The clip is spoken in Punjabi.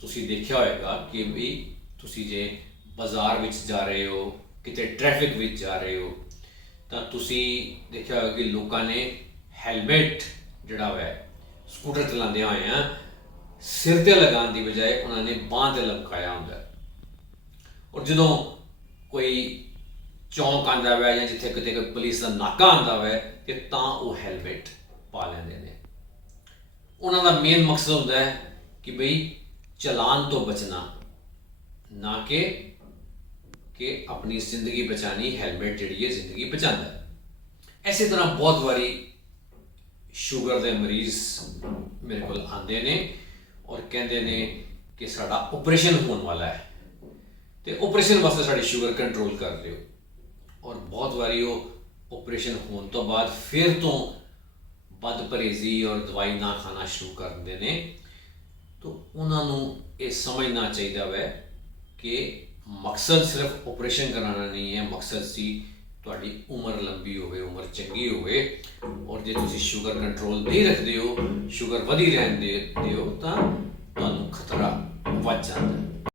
ਤੁਸੀਂ ਦੇਖਿਆ ਹੋਵੇਗਾ ਕਿ ਵੀ ਤੁਸੀਂ ਜੇ ਬਾਜ਼ਾਰ ਵਿੱਚ ਜਾ ਰਹੇ ਹੋ, ਕਿਤੇ ਟ੍ਰੈਫਿਕ ਵਿੱਚ ਜਾ ਰਹੇ ਹੋ, ਤਾਂ ਤੁਸੀਂ ਦੇਖਿਆ ਹੋਵੇਗਾ ਕਿ ਲੋਕਾਂ ਨੇ ਹੈਲਮਟ ਜਿਹੜਾ ਹੈ ਸਕੂਟਰ ਚਲਾਉਂਦੇ ਹੋਏ ਆ ਸਿਰ ਤੇ ਲਗਾਉਣ ਦੀ ਬਜਾਏ ਉਹਨਾਂ ਨੇ ਬਾਂਹ ਤੇ ਲਟਕਾਇਆ ਹੁੰਦਾ। ਔਰ ਜਦੋਂ ਕੋਈ ਚੌਂਕ ਆਂਦਾ ਹੋਇਆ ਜਾਂ ਜਿੱਥੇ ਕਿਤੇ ਕੋਈ ਪੁਲਿਸ ਦਾ ਨਾਕਾ ਆਂਦਾ ਵੈ, ਤੇ ਤਾਂ ਉਹ ਹੈਲਮਟ ਪਾ ਲੈਂਦੇ ਨੇ। ਉਹਨਾਂ ਦਾ ਮੇਨ ਮਕਸਦ ਹੁੰਦਾ ਹੈ ਕਿ ਬਈ ਚਲਾਨ ਤੋਂ ਬਚਣਾ। ਨਾ ਕਿ ਕਿ ਆਪਣੀ ਜ਼ਿੰਦਗੀ ਬਚਾਣੀ ਹੈਲਮਟ ਜਿਹੜੀ ਹੈ ਜ਼ਿੰਦਗੀ ਬਚਾਉਂਦਾ ਹੈ। ਐਸੇ ਤਰ੍ਹਾਂ ਬਹੁਤ ਵਾਰੀ ਸ਼ੂਗਰ ਦੇ ਮਰੀਜ਼ ਮੇਰੇ ਕੋਲ ਆਉਂਦੇ ਨੇ ਔਰ ਕਹਿੰਦੇ ਨੇ ਕਿ ਸਾਡਾ ਆਪਰੇਸ਼ਨ ਹੋਣ ਵਾਲਾ ਹੈ। ਤੇ ਆਪਰੇਸ਼ਨ ਵਾਸਤੇ ਸਾਡੀ ਸ਼ੂਗਰ ਕੰਟਰੋਲ ਕਰ ਲਿਓ। ਔਰ ਬਹੁਤ ਵਾਰੀ ਉਹ ਆਪਰੇਸ਼ਨ ਹੋਣ ਤੋਂ ਬਾਅਦ ਫਿਰ ਤੋਂ ਬਦ ਪਰਹੇਜ਼ੀ ਔਰ ਦਵਾਈ ਨਾ ਖਾਣਾ ਸ਼ੁਰੂ ਕਰ ਦਿੰਦੇ ਨੇ। ਤਾਂ ਉਹਨਾਂ ਨੂੰ ਇਹ ਸਮਝਣਾ ਚਾਹੀਦਾ ਵੈ ਕਿ ਮਕਸਦ ਸਿਰਫ ਆਪਰੇਸ਼ਨ ਕਰਾਉਣਾ ਨਹੀਂ ਹੈ ਮਕਸਦ ਸੀ ਤੁਹਾਡੀ ਉਮਰ ਲੰਬੀ ਹੋਵੇ ਉਮਰ ਚੰਗੀ ਹੋਵੇ ਔਰ ਜੇ ਤੁਸੀਂ ਸ਼ੂਗਰ ਕੰਟਰੋਲ ਨਹੀਂ ਰੱਖਦੇ ਹੋ ਸ਼ੂਗਰ ਵਧੀ ਰਹਿਣ ਦੇ ਦਿਓ ਤਾਂ ਤੁਹਾਨੂੰ